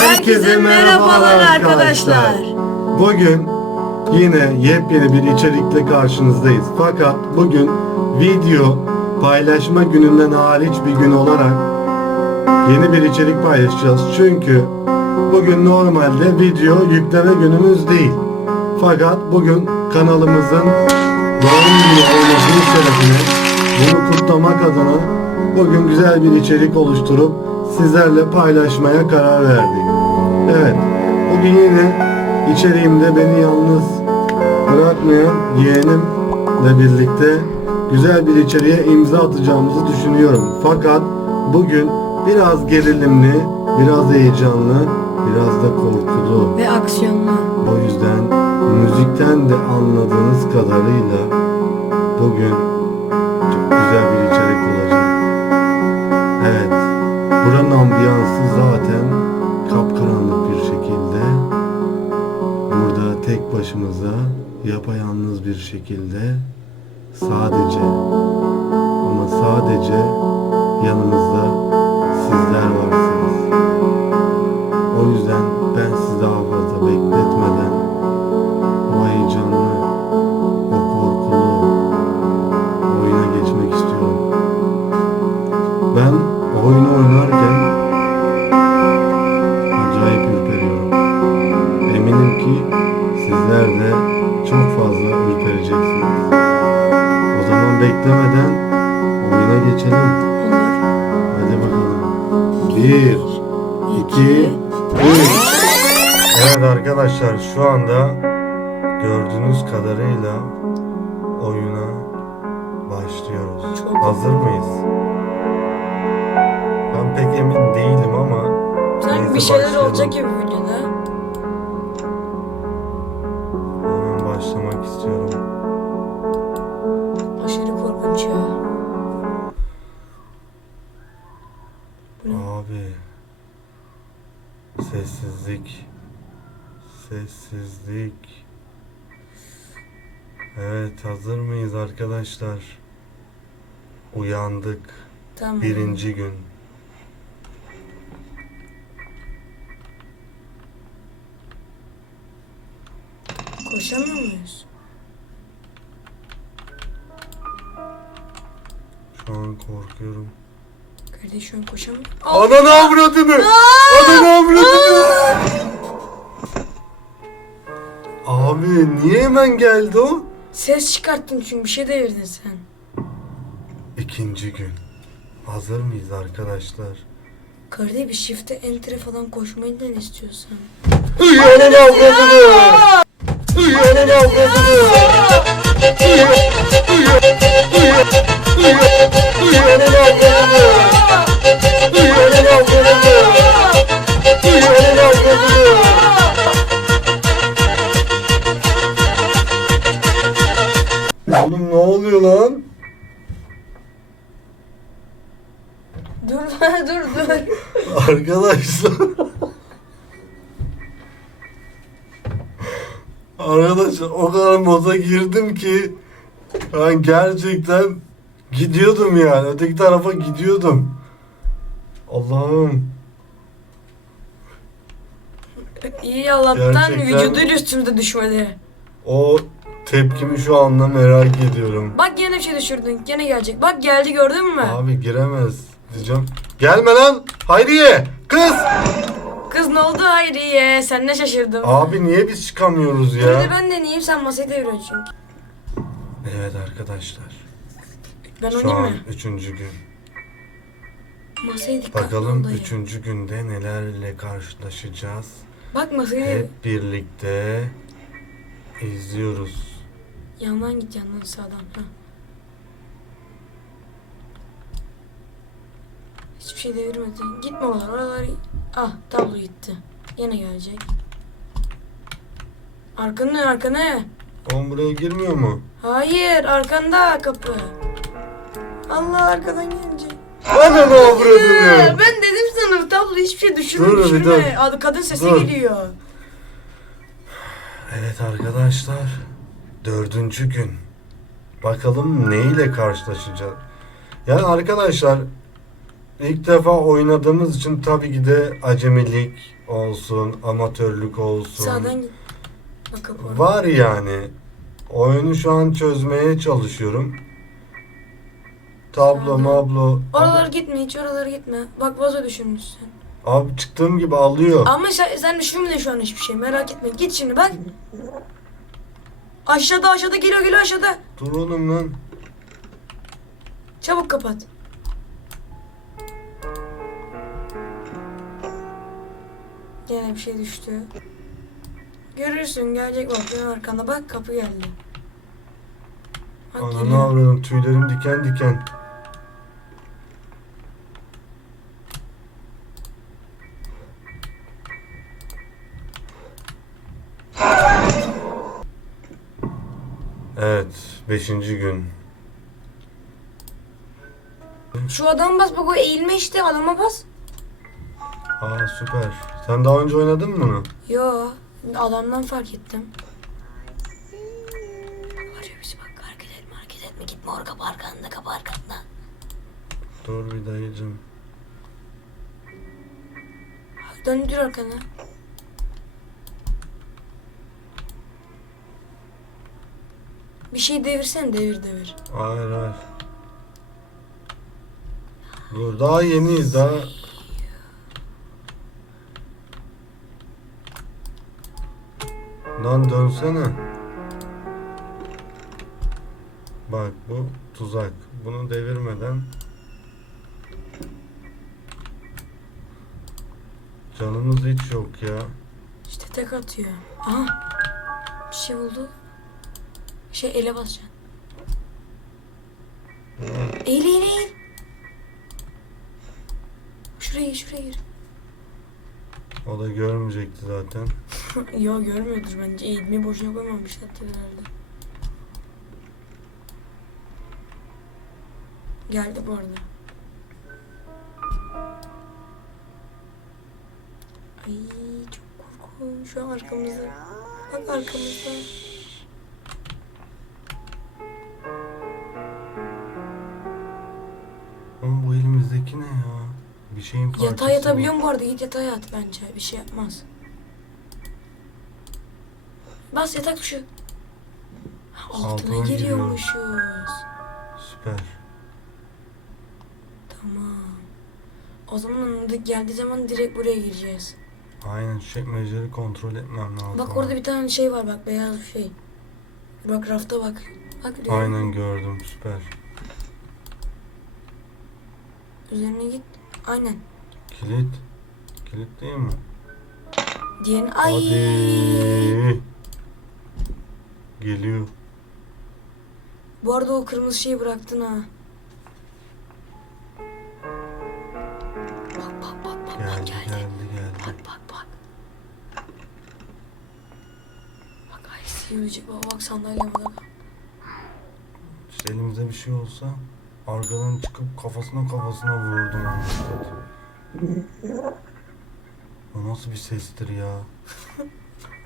Herkese merhabalar arkadaşlar. Bugün yine yepyeni bir içerikle karşınızdayız. Fakat bugün video paylaşma gününden hariç bir gün olarak yeni bir içerik paylaşacağız. Çünkü bugün normalde video yükleme günümüz değil. Fakat bugün kanalımızın doğum günü olmasının şerefine bunu kutlamak adına bugün güzel bir içerik oluşturup sizlerle paylaşmaya karar verdik. Evet, bugün yine içeriğimde beni yalnız bırakmayan yeğenimle birlikte güzel bir içeriğe imza atacağımızı düşünüyorum. Fakat bugün biraz gerilimli, biraz heyecanlı, biraz da korkulu. Ve aksiyonlu. O yüzden müzikten de anladığınız kadarıyla bugün çok güzel bir içerik olacak. Evet, buranın ambiyansı zaten kapkaranlık bir şekilde. Burada tek başımıza, yapayalnız bir şekilde sadece kadarıyla oyuna başlıyoruz. Çok Hazır mıyız? Ben pek emin değilim ama Sanki bir şeyler başlayalım. olacak gibi videoda. Hemen başlamak istiyorum. Aşırı korkunç ya. Abi. Sessizlik. Sessizlik. Evet hazır mıyız arkadaşlar? Uyandık. Tamam. Birinci gün. Koşamıyor muyuz? Şu an korkuyorum. Kardeş şu an koşamıyor. Ananı avradını! Ananı avradını! Abi niye hemen geldi o? Ses çıkarttın çünkü bir şey devirdin sen. İkinci gün. Hazır mıyız arkadaşlar? Kardeş bir shift'e enter'e falan koşmayı neden istiyorsan. Ananı avradını! Ananı avradını! Ananı avradını! Oluyor lan? Dur dur dur. Arkadaşlar. Arkadaşlar o kadar moda girdim ki ben gerçekten gidiyordum yani. Öteki tarafa gidiyordum. Allah'ım. İyi Allah'tan Gerçekten- vücuduyla üstümüze düşmedi. O tepkimi şu anda merak ediyorum. Bak gene bir şey düşürdün. Gene gelecek. Bak geldi gördün mü? Abi giremez diyeceğim. Gelme lan Hayriye kız. Kız ne oldu Hayriye? Sen ne şaşırdın? Abi niye biz çıkamıyoruz de ya? ben deneyeyim sen masayı deviriyorsun çünkü. Evet arkadaşlar. Ben Şu oynayayım an mı? üçüncü gün. Masayı dikkatli Bakalım ol dayı. üçüncü günde nelerle karşılaşacağız. Bak masayı. Hep birlikte izliyoruz. Yandan git yandan sağdan. Ha. Hiçbir şey devirmedi. Gitme oralar. Oralar. Ah tablo gitti. Yine gelecek. Arkanı dön arkanı. Oğlum buraya girmiyor mu? Hayır arkanda kapı. Allah arkadan gelecek. Ananı avradını. Ben dedim sana tablo hiçbir şey düşürme Dur, düşürme. dur. Adı kadın sesi Dur. geliyor. Evet arkadaşlar. Dördüncü gün. Bakalım ne ile karşılaşacağız. Yani arkadaşlar ilk defa oynadığımız için tabii ki de acemilik olsun, amatörlük olsun. Sağdan git. Bak kapı orada. Var yani. Oyunu şu an çözmeye çalışıyorum. Tablo Sağdan. mablo. Oralara gitme hiç oralara gitme. Bak vazo düşürmüşsün. Abi çıktığım gibi alıyor. Ama sen, sen düşünme şu an hiçbir şey merak etme. Git şimdi bak. Aşağıda aşağıda geliyor geliyor aşağıda. Dur oğlum lan. Çabuk kapat. Gene bir şey düştü. Görürsün gelecek bak benim arkanda bak kapı geldi. Bak Ananı avradım tüylerim diken diken. Evet, beşinci gün. Şu adama bas bak o eğilme işte adama bas. Aa süper. Sen daha önce oynadın mı bunu? Yo adamdan fark ettim. Arıyor bizi bak hareket etme hareket etme gitme orada kapı arkanda kapı arkanda. Dur bir dayıcım. Döndür arkana. Bir şey devirsen devir devir. Hayır hayır. Dur daha yeniyiz daha. Lan dönsene. Bak bu tuzak. Bunu devirmeden Canımız hiç yok ya. İşte tek atıyor. Aha. Bir şey oldu. Şey ele basacaksın. Eğil eğil eğil. Şuraya gir şuraya gir. O da görmeyecekti zaten. Yo görmüyordur bence. Eğilmeyi boşuna koymamışlardır herhalde. Geldi bu arada. Ay çok korkunç. Şu an arkamızda. Bak arkamızda. Elimizdeki ne ya? Bir şeyin parçası. Yatağa yatabiliyor mu bu arada? Git yatağa yat bence. Bir şey yapmaz. Bas yatak tuşu. Altına, Altına giriyor. giriyormuşuz. Süper. Tamam. O zaman geldiği zaman direkt buraya gireceğiz. Aynen şu çekmeceleri kontrol etmem lazım. Bak orada bir tane şey var bak beyaz bir şey. Bak rafta bak. Bak Aynen gördüm süper. Üzerine git. Aynen. Kilit. Kilit değil mi? Diğerini ay. Hadi. Geliyor. Bu arada o kırmızı şeyi bıraktın ha. Bak bak bak bak bak Geldi geldi. geldi geldi. Bak bak bak. Bak ay sıyıracak bak bak sandalyeme bak. İşte elimizde bir şey olsa arkadan çıkıp kafasına kafasına vururdum anasını. O nasıl bir sestir ya?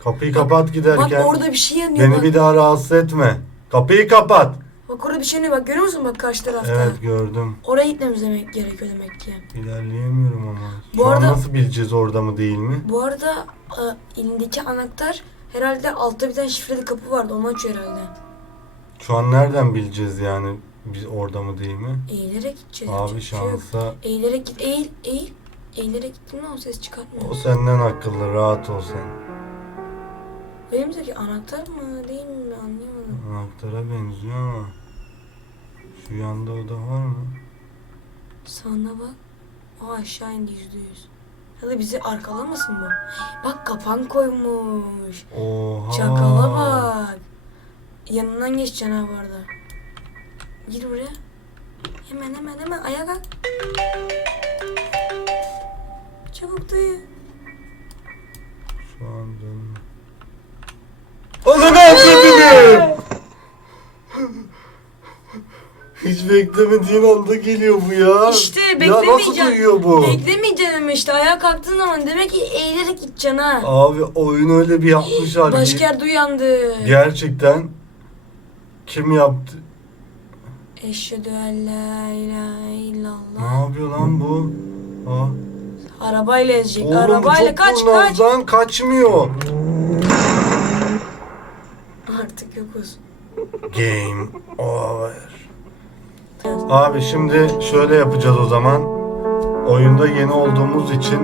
Kapıyı kapat giderken. Bak orada bir şey yanıyor Beni bak. bir daha rahatsız etme. Kapıyı kapat. Bak orada bir şey yanıyor bak görüyor musun bak karşı tarafta. Evet gördüm. Oraya gitmemiz demek gerekiyor demek ki. İlerleyemiyorum ama. Şu Bu an arada- nasıl bileceğiz orada mı değil mi? Bu arada e, elindeki anahtar herhalde altta bir tane şifreli kapı vardı onu açıyor herhalde. Şu an nereden bileceğiz yani biz orada mı değil mi? Eğilerek gideceğiz. Abi bir şey şansa Eğilerek git eğil eğil. Eğilerek gittin mi o ses çıkartmıyor. o senden akıllı rahat ol sen. Benimdeki anahtar mı değil mi anlayamadım. Anahtara benziyor ama şu yanda oda var mı? Sağına bak. O aşağı indi yüzde yüz. Ya da bizi arkalamasın bu. Bak kapan koymuş. Oha. Çakala bak. Yanından geç canavarda. Gir buraya. Hemen hemen hemen ayağa kalk. Çabuk dayı. Şu an dönme. Ananı avradını! Hiç beklemediğin anda geliyor bu ya. İşte Ya nasıl beklemeyeceğim. duyuyor bu? Beklemeyeceksin ama işte ayağa kalktığın zaman demek ki eğilerek gideceksin ha. Abi oyun öyle bir yapmışlar. Başka yerde uyandı. Gerçekten kim yaptı? Eşhedü en la ilahe Ne illallah. yapıyor lan bu? Aa. Arabayla ezecek. Oğlum Arabayla çok kaç kaç. kurnazdan kaçmıyor. Artık yokuz. Game over. Abi şimdi şöyle yapacağız o zaman. Oyunda yeni olduğumuz için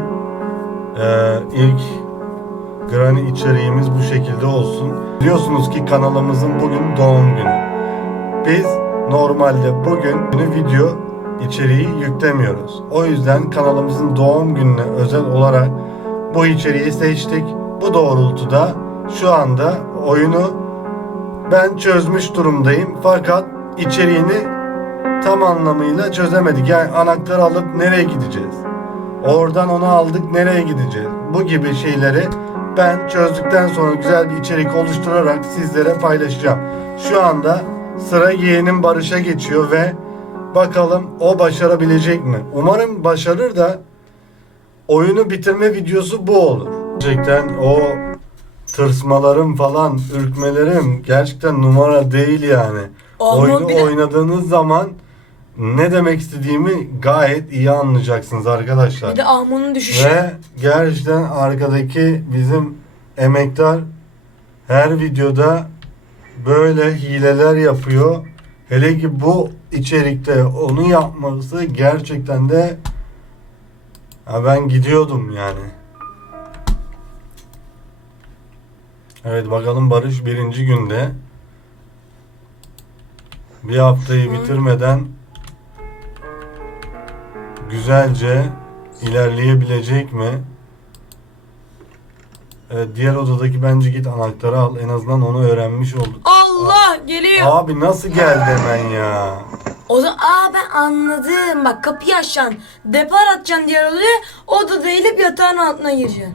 eee, ilk Granny içeriğimiz bu şekilde olsun. Biliyorsunuz ki kanalımızın bugün doğum günü. Biz normalde bugün video içeriği yüklemiyoruz. O yüzden kanalımızın doğum gününe özel olarak bu içeriği seçtik. Bu doğrultuda şu anda oyunu ben çözmüş durumdayım. Fakat içeriğini tam anlamıyla çözemedik. Yani anahtarı alıp nereye gideceğiz? Oradan onu aldık nereye gideceğiz? Bu gibi şeyleri ben çözdükten sonra güzel bir içerik oluşturarak sizlere paylaşacağım. Şu anda sıra yeğenim Barış'a geçiyor ve bakalım o başarabilecek mi? Umarım başarır da oyunu bitirme videosu bu olur. Gerçekten o tırsmalarım falan, ürkmelerim gerçekten numara değil yani. Ama Oyunu bir de- oynadığınız zaman ne demek istediğimi gayet iyi anlayacaksınız arkadaşlar. Bir de Ahmon'un düşüşü. Ve gerçekten arkadaki bizim emektar her videoda böyle hileler yapıyor. Hele ki bu içerikte onu yapması gerçekten de ha ben gidiyordum yani. Evet bakalım Barış birinci günde bir haftayı bitirmeden güzelce ilerleyebilecek mi? Evet, diğer odadaki bence git anahtarı al. En azından onu öğrenmiş olduk. Allah geliyor. Abi nasıl geldi hemen ya? O zaman aa ben anladım. Bak kapıyı açacaksın. Depar atacaksın diğer odaya. Odada eğilip yatağın altına gireceksin.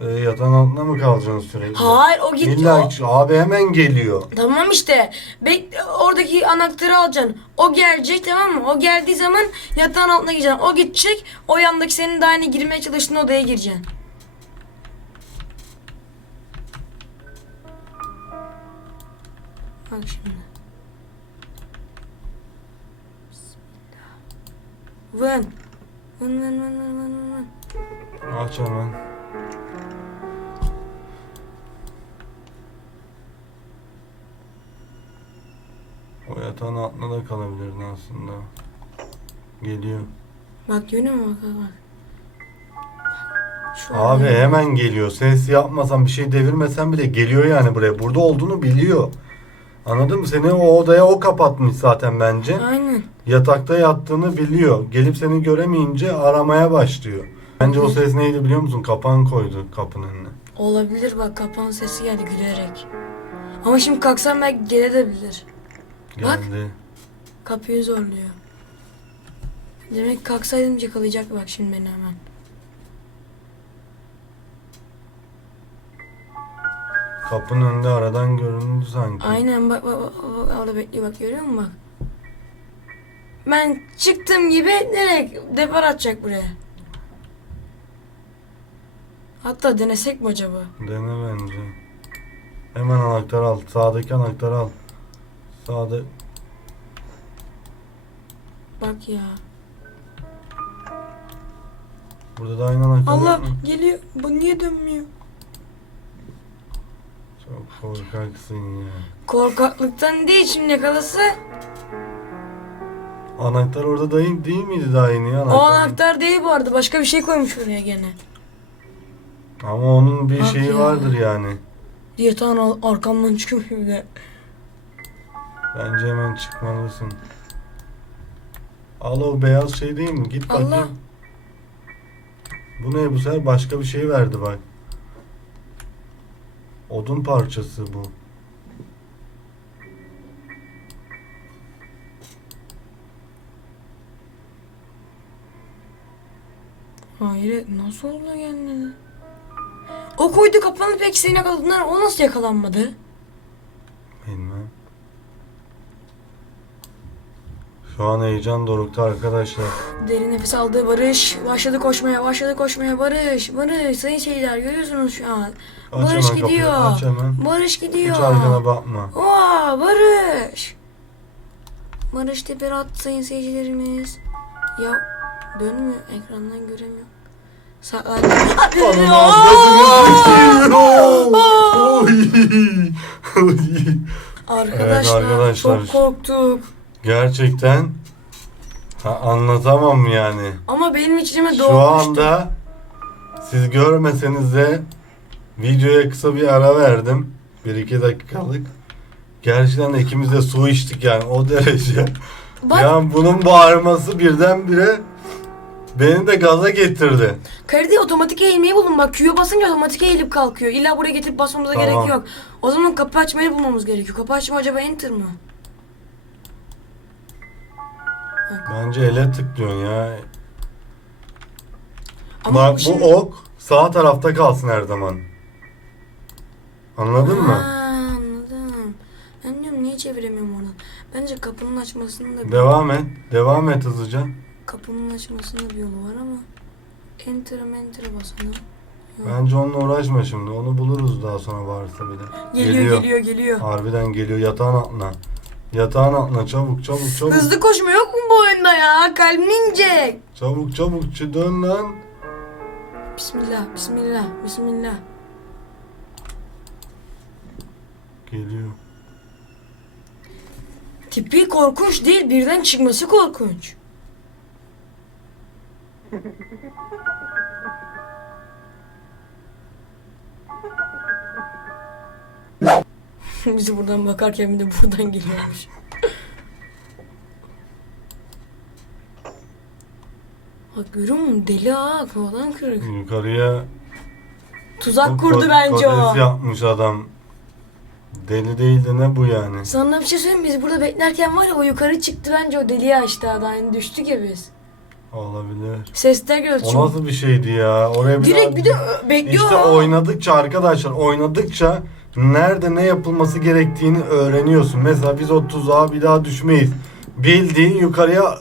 Ee, yatağın altında mı kalacaksın sürekli? Hayır o. İlla O- ki- abi hemen geliyor. Tamam işte. Bek oradaki anahtarı alacaksın. O gelecek tamam mı? O geldiği zaman yatağın altına gireceksin. O gidecek. O yandaki senin daha yeni girmeye çalıştığın odaya gireceksin. Bak şimdi. Vın. Vın vın vın vın vın vın. Aç hemen. O yatağın altında da kalabilirdin aslında. Geliyor. Bak görüyor musun? Bak bak. Şu Abi hemen geliyor. Ses yapmasan bir şey devirmesen bile geliyor yani buraya. Burada olduğunu biliyor. Anladın mı? Seni o odaya o kapatmış zaten bence. Aynen. Yatakta yattığını biliyor. Gelip seni göremeyince aramaya başlıyor. Bence o ses neydi biliyor musun? Kapan koydu kapının önüne. Olabilir bak kapan sesi geldi gülerek. Ama şimdi kalksam belki gelebilir. Bak. Geldi. Kapıyı zorluyor. Demek kalksaydım yakalayacak bak şimdi beni hemen. Kapının önünde aradan göründü sanki. Aynen bak bak, bak, bak orada bekliyor bak görüyor musun bak. Ben çıktım gibi nereye depar atacak buraya. Hatta denesek mi acaba? Dene bence. Hemen anahtarı al. Sağdaki anahtarı al. Sağda Bak ya. burada da aynı anahtar Allah yok mu? geliyor. Bu niye dönmüyor? Çok korkaksın ya. Korkaklıktan değil şimdi yakalası. Anahtar orada değil, değil miydi daha yeni ya? O anahtar değil bu arada. Başka bir şey koymuş oraya gene. Ama onun bir Bak şeyi ya. vardır yani. Yatağın al- arkamdan çıkıyor bir de. Bence hemen çıkmalısın. Al o beyaz şey değil mi? Git bakayım. Allah. Bu ne bu sefer başka bir şey verdi bak. Odun parçası bu. Hayır nasıl oldu kendine? O koydu kapanı peki seni yakaladılar. O nasıl yakalanmadı? Şu an heyecan dorukta arkadaşlar. Derin nefes aldı Barış. Başladı koşmaya, başladı koşmaya Barış. Barış sayın seyirciler görüyorsunuz şu an. Aç Barış hemen kapıyı, gidiyor. aç hemen. Barış gidiyor. Hiç arkana bakma. Oha Barış. Barış teper attı sayın seyircilerimiz. Ya dönmüyor ekrandan göremiyorum. Saklandı. Arkadaşlar, Evet arkadaşlar. çok korktuk. Gerçekten ha, anlatamam yani. Ama benim içime Şu doğmuştu. anda siz görmeseniz de videoya kısa bir ara verdim. 1-2 dakikalık. Gerçekten ikimiz de su içtik yani o derece. Bak Yani bunun bağırması birdenbire beni de gaza getirdi. Kardi otomatik eğilmeyi bulun. Bak Q'ya basınca otomatik eğilip kalkıyor. İlla buraya getirip basmamıza Tamam. gerek yok. O zaman kapı açmayı bulmamız gerekiyor. Kapı açma acaba enter mı? Bence ele tıklıyorsun ya. Ama Bak bu şimdi- ok sağ tarafta kalsın her zaman. Anladın Ha, mı? anladım. Ben diyorum niye çeviremiyorum oradan. Bence kapının açmasının da bir, Devam et. Devam et hızlıca. kapının açmasının da bir yolu var ama enter'a enter'a basalım. Bence onunla uğraşma şimdi. Onu buluruz daha sonra varsa bile. Geliyor geliyor geliyor. Harbiden geliyor yatağın altına. Yatağın altına çabuk çabuk çabuk. Hızlı koşma yok mu bu oyunda ya? Kalbim inecek. Çabuk çabuk dön lan. Bismillah, bismillah, bismillah. Geliyor. Tipi korkunç değil, birden çıkması korkunç. Bizi buradan bakarken bir de buradan geliyormuş. Bak görüyor musun? Deli ha, kafadan kırık. Yukarıya Tuzak kurdu ko- bence o. yapmış adam. Deli değil de ne bu yani? Sana bir şey söyleyeyim mi? Biz burada beklerken var ya o yukarı çıktı bence o deliği açtı adam. Yani düştük ya biz. Olabilir. Sesler geliyor O çünkü. nasıl bir şeydi ya? Oraya bir Direkt daha- bir de ö- bekliyor. İşte oynadıkça arkadaşlar oynadıkça nerede ne yapılması gerektiğini öğreniyorsun. Mesela biz o tuzağa bir daha düşmeyiz. Bildiğin yukarıya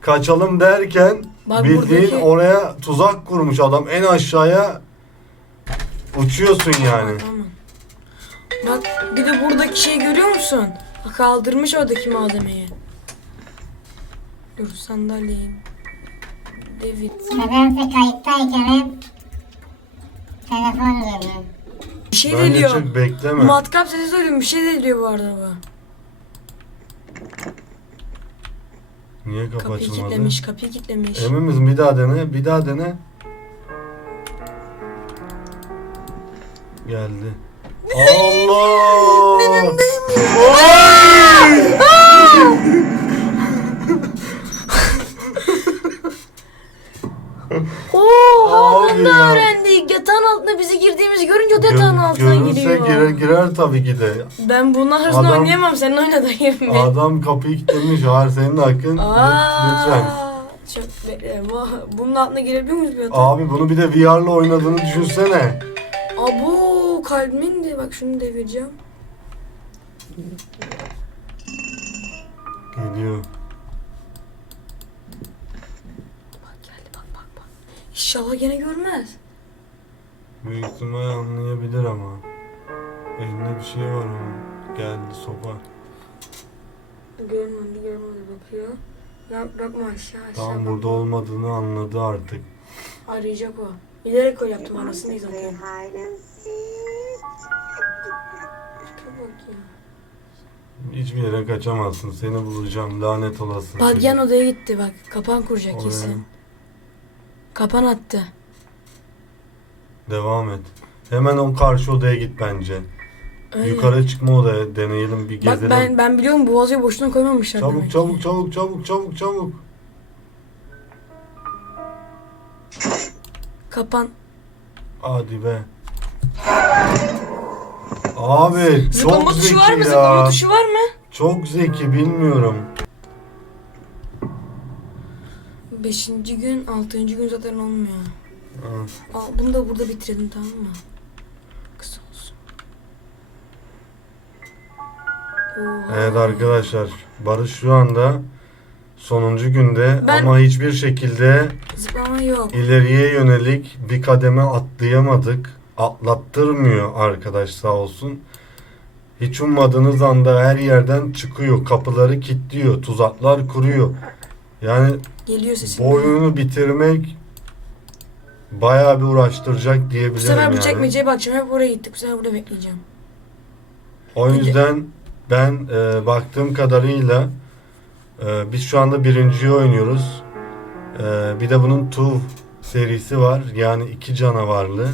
kaçalım derken Bak bildiğin buradaki- oraya tuzak kurmuş adam. En aşağıya uçuyorsun yani. Tamam. Bak bir de buradaki şeyi görüyor musun? Bak, Kaldırmış oradaki malzemeyi. Dur sandalyeyi. David. Nedense kayıttayken hep telefon geliyor. Şey Bence deliyor. çık bekleme. Matkap sesi duyuyorum. Bir şey deliyor bu arada bu. Niye kapı Kapıyı açılmadı? kilitlemiş, kapıyı kilitlemiş. Emin misin? Bir daha dene. Bir daha dene. Geldi. Allah! Oo, Abi bunu da ya. öğrendik. Yatağın altına bizi girdiğimizi görünce o da yatağın altına görürse giriyor. girer, girer tabii ki de. Ben bunun arasında Adam- oynayamam. Senin oyna dayım. Adam kapıyı kilitlemiş. Hayır senin hakkın. Lü- Lütfen. Aa, Çok bekle. Bu- Bunun altına girebiliyor muyuz bir yatağa? Abi bunu bir de VR'la oynadığını düşünsene. Abu kalbimin de bak şunu devireceğim. Geliyor. Bak geldi bak bak bak. İnşallah gene görmez. Büyük ihtimal anlayabilir ama. Elinde bir şey var ama. Geldi sopa. Görmedi görmedi bakıyor. Bak bakma aşağı aşağı. Tam burada olmadığını anladı artık. Arayacak o. Bilerek öyle yaptım arasını zaten. Hiçbir yere kaçamazsın. Seni bulacağım. Lanet olası. Bak yan odaya gitti bak. Kapan kuracak Oraya. kesin. Kapan attı. Devam et. Hemen o karşı odaya git bence. Öyle. Yukarı çıkma odaya deneyelim bir Bak gezelim. ben ben biliyorum bu vazayı boşuna koymamışlar Çabuk demek çabuk çabuk çabuk çabuk çabuk. Kapan. Hadi be. Abi Zıplama çok tuşu var mı? Zıplama ya. tuşu var mı? Çok zeki bilmiyorum. Beşinci gün, altıncı gün zaten olmuyor. Ha. Al, bunu da burada bitirelim tamam mı? Kısa olsun. Oha. Evet arkadaşlar Barış şu anda sonuncu günde Ben- ama hiçbir şekilde Zıplama yok. ileriye yönelik bir kademe atlayamadık. Atlattırmıyor arkadaş sağ olsun. Hiç ummadığınız anda her yerden çıkıyor. Kapıları kilitliyor. Tuzaklar kuruyor. Yani Geliyor sesim. bu oyunu bitirmek bayağı bir uğraştıracak diyebilirim Bu sefer bu çekmeceye bakacağım. Hep oraya gittik. Bu sefer burada bekleyeceğim. O yüzden ben e, baktığım kadarıyla e, biz şu anda birinciyi oynuyoruz. E, bir de bunun Two serisi var. Yani iki canavarlı.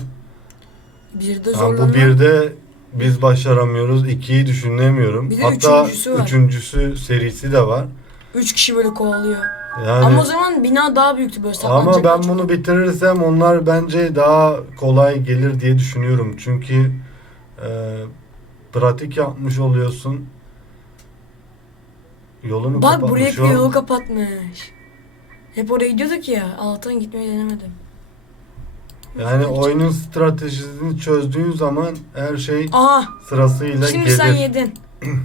Bir de Yani zorlanma. bu birde biz başaramıyoruz. ikiyi düşünemiyorum. Bir de Hatta üçüncüsü var. üçüncüsü serisi de var. Üç kişi böyle kovalıyor. Yani Ama o zaman bina daha büyüktü böyle ama saklanacak ben yer çok. bunu bitirirsem onlar bence daha kolay gelir diye düşünüyorum. Çünkü e, pratik yapmış oluyorsun. Yolunu Bak buraya kapatmış o. yolu kapatmış. Hep oraya gidiyorduk ya. Alttan gitmeyi denemedim. Yani oyunun stratejisini çözdüğün zaman her şey Aha. sırasıyla Şimdi gelir. sen yedin.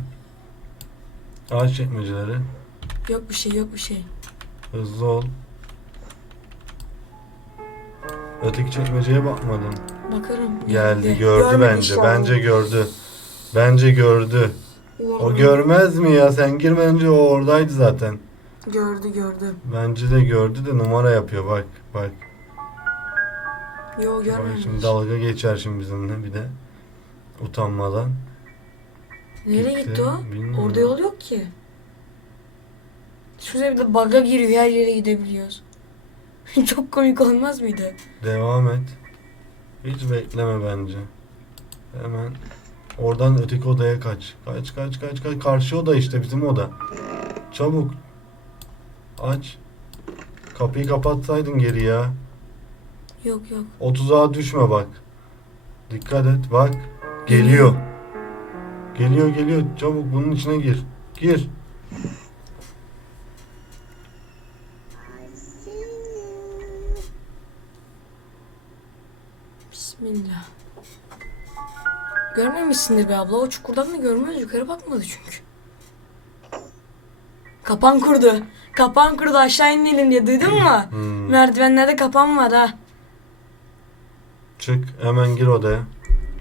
Aç çekmeceleri. Yok bir şey yok bir şey. Hızlı ol. Öteki çekmeceye bakmadım. Bakarım. Geldi, gördü Görmedi bence. inşallah. Bence gördü. Bence gördü. O görmez mi ya? Sen girmeden o oradaydı zaten. Gördü gördü. Bence de gördü de numara yapıyor bak. Bak. Yo Bak görmemiş. şimdi dalga geçer şimdi bizimle bir de. Utanmadan. Nereye gitti. gitti o? Bilmiyorum. Orada yol yok ki. Şuraya bir de bug'a giriyor her yere gidebiliyoruz. Çok komik olmaz mıydı? Devam et. Hiç bekleme bence. Hemen oradan öteki odaya kaç. Kaç kaç kaç kaç. Karşı oda işte bizim oda. Çabuk. Aç. Kapıyı kapatsaydın geri ya. Yok yok. O tuzağa düşme bak. Dikkat et bak. Geliyor. Geliyor geliyor. Çabuk bunun içine gir. Gir. Bismillah. Görmemişsindir be abla. O çukurdan da görmüyoruz. Yukarı bakmadı çünkü. Kapan kurdu. Kapan kurdu aşağı inelim diye duydun mu? Hmm. Merdivenlerde kapan var ha. Çık hemen gir odaya.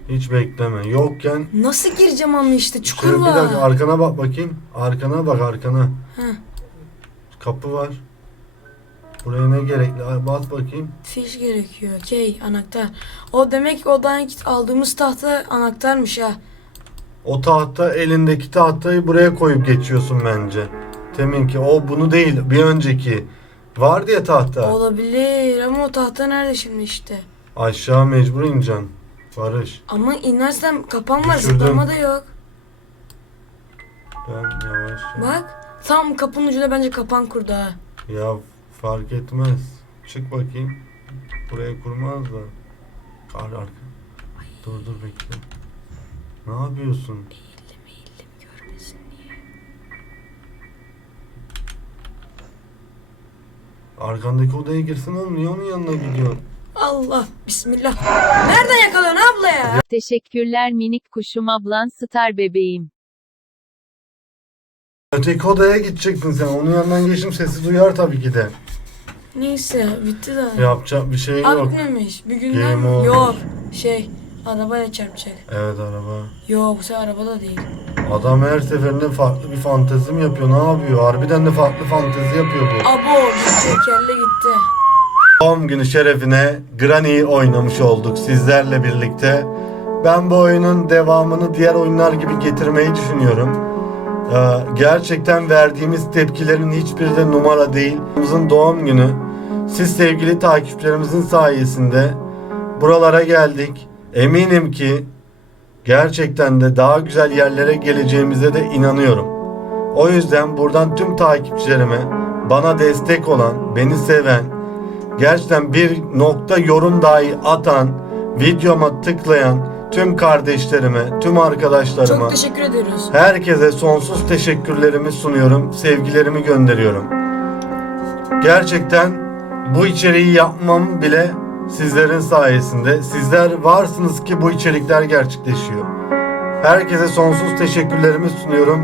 Hiç bekleme. Yokken Nasıl gireceğim ama işte çukur Şöyle bir dakika var. arkana bak bakayım. Arkana bak arkana. Heh. Kapı var. Buraya ne gerekli? Ay, Bas bakayım. Fiş gerekiyor. Okey anahtar. O demek ki odan aldığımız tahta anahtarmış ha. O tahta elindeki tahtayı buraya koyup geçiyorsun bence. Temin ki o bunu değil bir önceki. Var diye tahta. Olabilir ama o tahta nerede şimdi işte. Aşağı mecbur ineceksin. Barış. Ama inersem kapan var Düşürdüm. zıplama da yok. Ben yavaş. Bak tam kapının ucuna bence kapan kurdu ha. Ya fark etmez. Çık bakayım. Buraya kurmaz da. Kar arka. Dur dur bekle. Ne yapıyorsun? Eğildim eğildim görmesin diye. Arkandaki odaya girsin oğlum. Niye onun yanına gidiyorsun? Allah bismillah. Nereden yakalıyorsun abla ya? Teşekkürler minik kuşum ablan star bebeğim. Öteki odaya gidecektin sen. Onun yanından geçtim sesi duyar tabii ki de. Neyse bitti de. Yapacak bir şey yok. bitmemiş. Bir günden Game over. yok. Şey arabayla çarpacak. Evet araba. Yok bu sefer arabada değil. Adam her seferinde farklı bir fantezi mi yapıyor? Ne yapıyor? Harbiden de farklı fantezi yapıyor bu. Abo gitti kelle gitti. Doğum günü şerefine Granny oynamış olduk sizlerle birlikte. Ben bu oyunun devamını diğer oyunlar gibi getirmeyi düşünüyorum. Ee, gerçekten verdiğimiz tepkilerin hiçbiri de numara değil. Bizim doğum günü. Siz sevgili takipçilerimizin sayesinde buralara geldik. Eminim ki gerçekten de daha güzel yerlere geleceğimize de inanıyorum. O yüzden buradan tüm takipçilerime bana destek olan, beni seven, gerçekten bir nokta yorum dahi atan, videoma tıklayan tüm kardeşlerime, tüm arkadaşlarıma, Çok teşekkür ediyoruz. herkese sonsuz teşekkürlerimi sunuyorum, sevgilerimi gönderiyorum. Gerçekten bu içeriği yapmam bile sizlerin sayesinde. Sizler varsınız ki bu içerikler gerçekleşiyor. Herkese sonsuz teşekkürlerimi sunuyorum.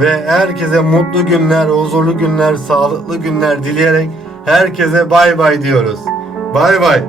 ve herkese mutlu günler, huzurlu günler, sağlıklı günler dileyerek herkese bay bay diyoruz. Bay bay.